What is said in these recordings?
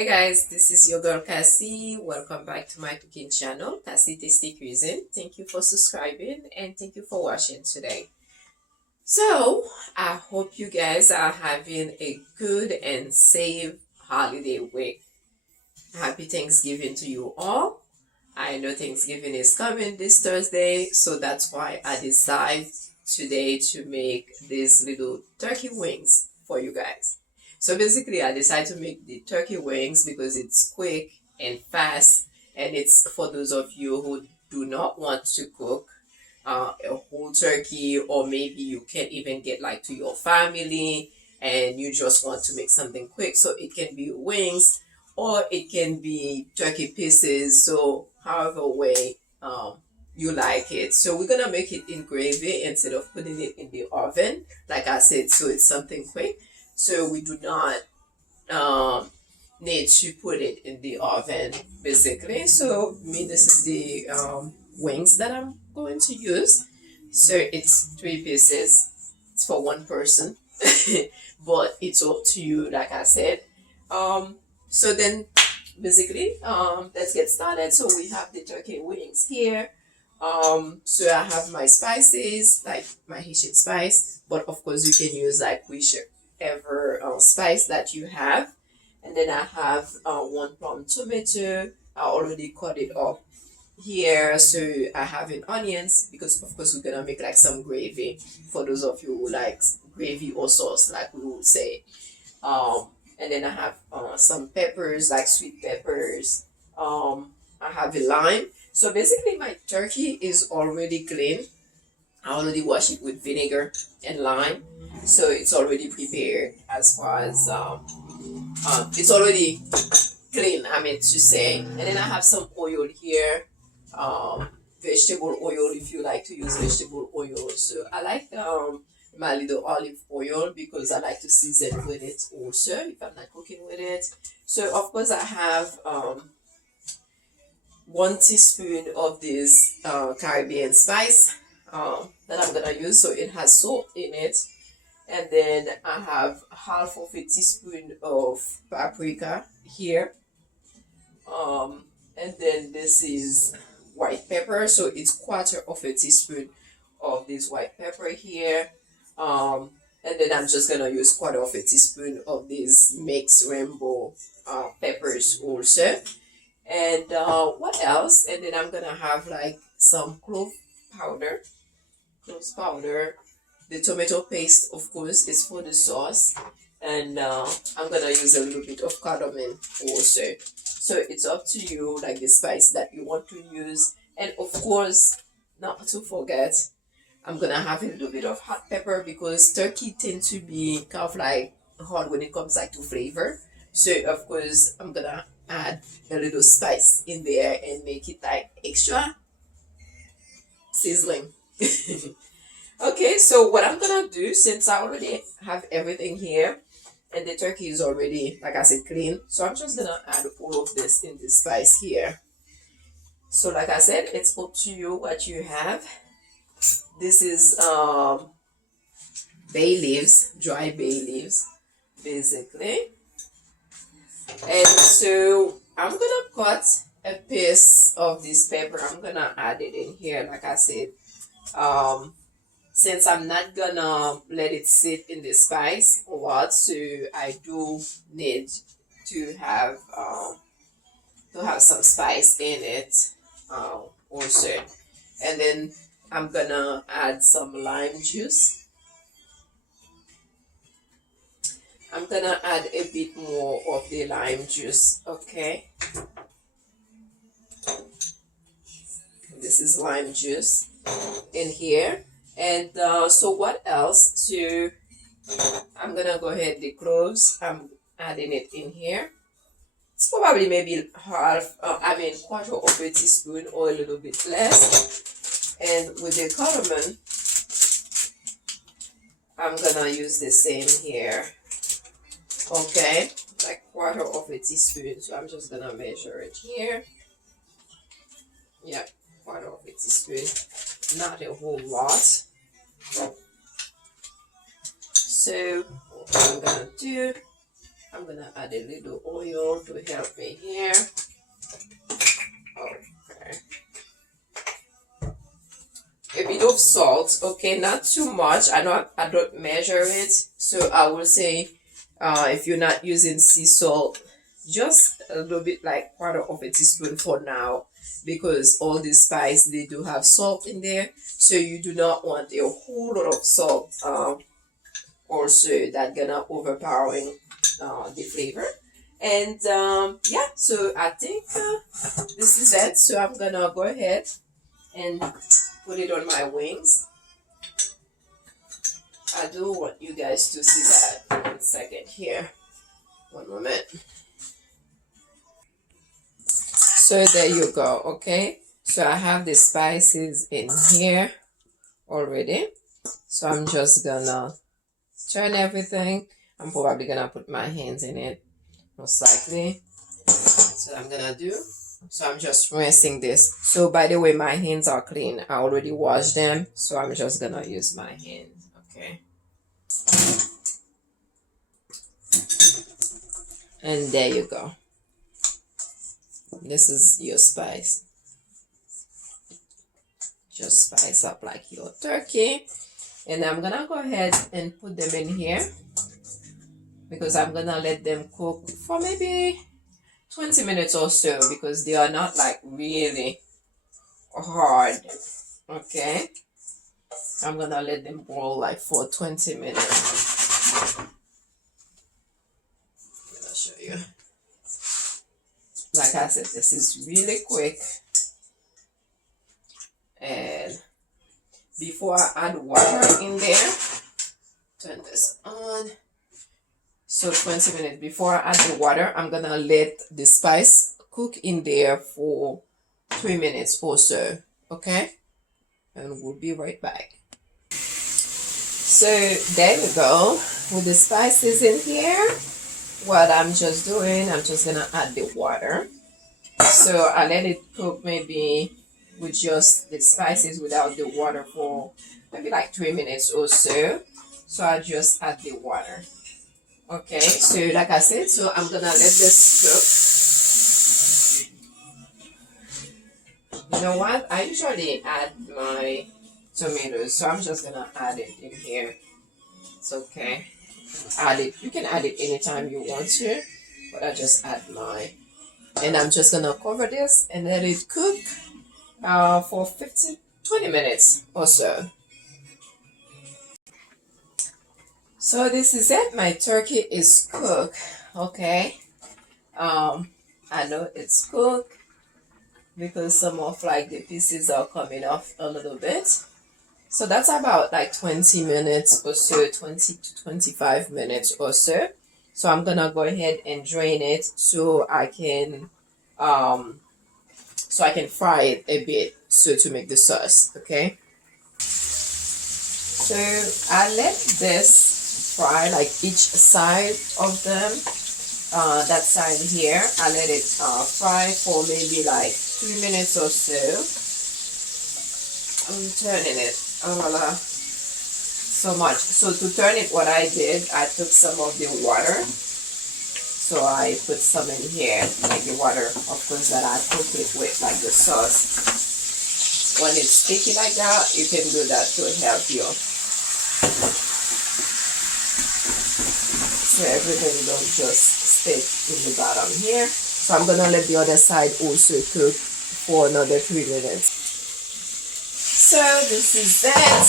Hey guys, this is your girl Cassie. Welcome back to my cooking channel, Cassie Tasty Cuisine. Thank you for subscribing and thank you for watching today. So, I hope you guys are having a good and safe holiday week. Happy Thanksgiving to you all. I know Thanksgiving is coming this Thursday, so that's why I decided today to make these little turkey wings for you guys. So basically, I decided to make the turkey wings because it's quick and fast, and it's for those of you who do not want to cook a whole turkey, or maybe you can't even get like to your family and you just want to make something quick. So it can be wings or it can be turkey pieces. So however way you like it. So we're gonna make it in gravy instead of putting it in the oven, like I said, so it's something quick. So we do not need to put it in the oven, basically. So this is the wings that I'm going to use. So it's 3 pieces. It's for one person, but it's up to you, like I said. So then basically, let's get started. So we have the turkey wings here. So I have my spices, like my Haitian spice, but of course you can use like whichever spice that you have. And then I have 1 plum tomato. I already cut it up here. So I have an onions because of course we're gonna make like some gravy for those of you who like gravy or sauce, like we would say. And then I have some peppers, like sweet peppers. I have a lime. So basically my turkey is already clean. I already washed it with vinegar and lime. So it's already prepared as far as it's already clean, I mean to say. And then I have some oil here, vegetable oil if you like to use vegetable oil. So I like my little olive oil because I like to season with it also if I'm not cooking with it. So of course I have 1 teaspoon of this Caribbean spice that I'm gonna use. So it has salt in it. And then I have half of a teaspoon of paprika here. And then this is white pepper. So it's 1/4 of a teaspoon of this white pepper here. And then I'm just gonna use 1/4 of a teaspoon of these mixed rainbow peppers also. And what else? And then I'm gonna have like some cloves powder. The tomato paste, of course, is for the sauce. And I'm gonna use a little bit of cardamom also. So it's up to you, like the spice that you want to use. And of course, not to forget, I'm gonna have a little bit of hot pepper because turkey tend to be kind of like hot when it comes like to flavor. So of course, I'm gonna add a little spice in there and make it like extra sizzling. Okay, so what I'm gonna do, since I already have everything here and the turkey is already, like I said, clean, so I'm just gonna add all of this in the spice here. So like I said, it's up to you what you have. This is bay leaves, dry bay leaves, basically. And so I'm gonna cut a piece of this pepper. I'm gonna add it in here, like I said. Since I'm not gonna let it sit in the spice a lot, so I do need to have some spice in it also. And then I'm gonna add some lime juice. I'm gonna add a bit more of the lime juice, okay? This is lime juice in here. And so what else? So I'm gonna go ahead, the cloves, I'm adding it in here. It's probably maybe 1/4 of a teaspoon or a little bit less. And with the cardamom, I'm gonna use the same here. Okay, like 1/4 of a teaspoon. So I'm just gonna measure it here. Yeah, 1/4 of a teaspoon, not a whole lot. So what I'm gonna do I'm gonna add a little oil to help me here. Okay. A bit of salt, okay, not too much. I don't measure it, so I will say, if you're not using sea salt, just a little bit, like quarter of a teaspoon for now, because all these spice, they do have salt in there, so you do not want a whole lot of salt. Also, that gonna overpowering the flavor. And yeah, so I think this is it. So I'm gonna go ahead and put it on my wings. I do want you guys to see that. 1 second here. One moment. So there you go, okay? So I have the spices in here already. So I'm just gonna turn everything. I'm probably gonna put my hands in it, most likely. So I'm gonna do. So I'm just rinsing this. So by the way, my hands are clean. I already washed them. So I'm just gonna use my hands, okay? And there you go. This is your spice. Just spice up like your turkey. And I'm gonna go ahead and put them in here, because I'm gonna let them cook for maybe 20 minutes or so, because they are not like really hard, okay? I'm gonna let them boil like for 20 minutes. I'm gonna show you. Like I said, this is really quick. And before I add water in there, turn this on. So 20 minutes before I add the water, I'm gonna let the spice cook in there for 3 minutes or so, okay? And we'll be right back. So there you go, with the spices in here. What I'm just doing, I'm just gonna add the water. So I let it cook maybe with just the spices without the water for maybe like 3 minutes or so. So I just add the water. Okay, so like I said, so I'm gonna let this cook. You know what? I usually add my tomatoes, so I'm just gonna add it in here. It's okay. Add it. You can add it anytime you want to, but I just add mine. And I'm just gonna cover this and let it cook for 20 minutes or so. So this is it. My turkey is cooked. Okay. I know it's cooked because some of like the pieces are coming off a little bit. So that's about like 20 minutes or so, 20 to 25 minutes or so. So I'm gonna go ahead and drain it so I can fry it a bit, so to make the sauce, okay? So I let this fry like each side of them. That side here, I let it fry for maybe like 3 minutes or so. I'm turning it so much. So to turn it, what I did, I took some of the water. So I put some in here, like the water, of course, that I cook it with, like the sauce. When it's sticky like that, you can do that to help you. So everything don't just stick in the bottom here. So I'm gonna let the other side also cook for another 3 minutes. So this is that.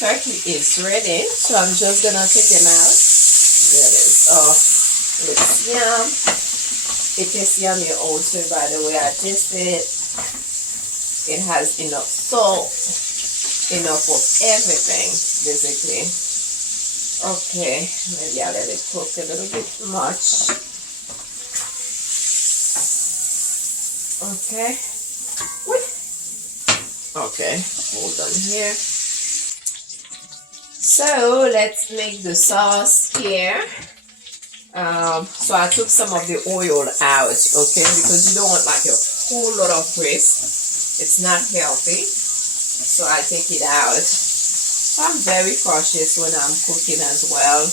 Turkey is ready. So I'm just gonna take them out. There it is. Oh, it's yum. It is yummy also, by the way. I tasted it. It has enough salt, enough of everything, basically. Okay, maybe I'll let it cook a little bit much. Okay. Wait. Okay, hold on here. So let's make the sauce here. So I took some of the oil out, okay, because you don't want like a whole lot of grease. It's not healthy. So I take it out. So I'm very cautious when I'm cooking as well.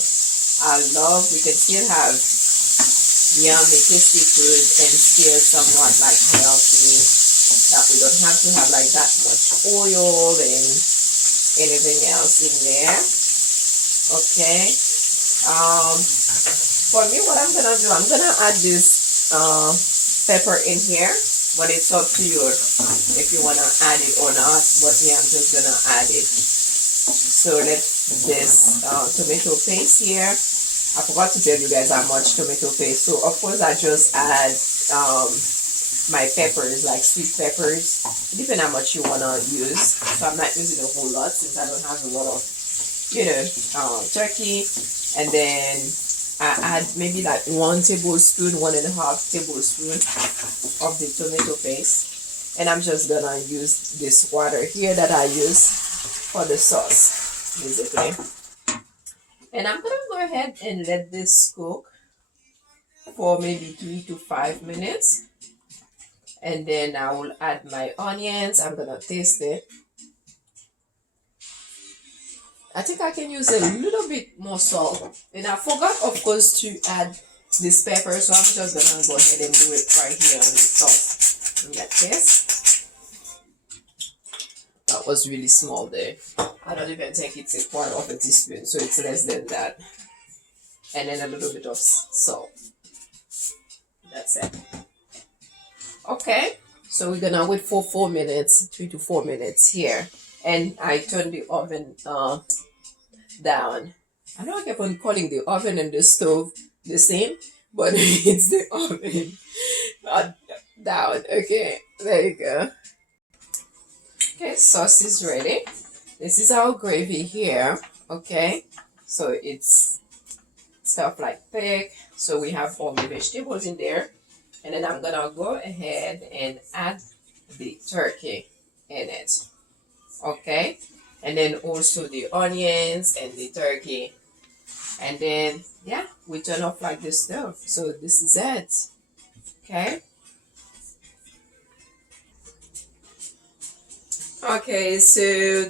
I love, we can still have yummy, tasty food and still somewhat like healthy, that we don't have to have like that much oil and anything else in there. Okay. For me, what I'm gonna do, I'm gonna add this pepper in here, but it's up to you if you wanna add it or not. But me, I'm just gonna add it. So let this tomato paste here. I forgot to tell you guys how much tomato paste. So of course I just add my peppers, like sweet peppers, depending how much you wanna use. So I'm not using a whole lot since I don't have a lot of, turkey. And then I add maybe like 1 tablespoon, 1.5 tablespoon of the tomato paste. And I'm just gonna use this water here that I use for the sauce, basically. And I'm gonna go ahead and let this cook for maybe 3 to 5 minutes. And then I will add my onions. I'm gonna taste it. I think I can use a little bit more salt. And I forgot, of course, to add this pepper, so I'm just gonna go ahead and do it right here on the sauce. And get this. That was really small there. I don't even think it's a quarter of a teaspoon, so it's less than that. And then a little bit of salt. That's it. Okay, so we're gonna wait for 4 minutes, 3 to 4 minutes here. And I turned the oven down. I know I kept on calling the oven and the stove the same, but it's the oven down. Okay, there you go. Okay, sauce is ready. This is our gravy here. Okay, so it's stuff like thick. So we have all the vegetables in there. And then I'm gonna go ahead and add the turkey in it. Okay, and then also the onions and the turkey. And then, yeah, we turn off like this stove. So this is it. Okay. Okay, so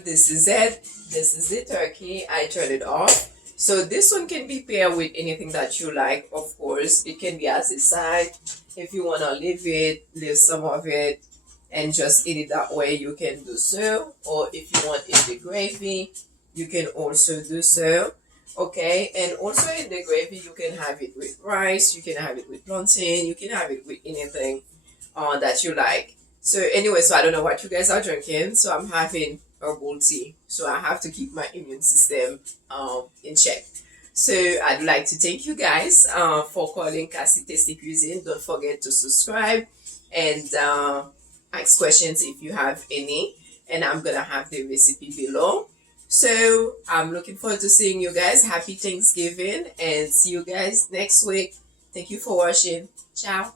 this is it. This is the turkey. I turn it off. So this one can be paired with anything that you like, of course. It can be as a side. If you want to leave some of it and just eat it that way, you can do so. Or if you want in the gravy, you can also do so. Okay, and also in the gravy, you can have it with rice, you can have it with plantain, you can have it with anything that you like. So anyway, so I don't know what you guys are drinking. So I'm having herbal tea. So I have to keep my immune system in check. So I'd like to thank you guys for calling Cassie Tasty Cuisine. Don't forget to subscribe and ask questions if you have any. And I'm going to have the recipe below. So I'm looking forward to seeing you guys. Happy Thanksgiving and see you guys next week. Thank you for watching. Ciao.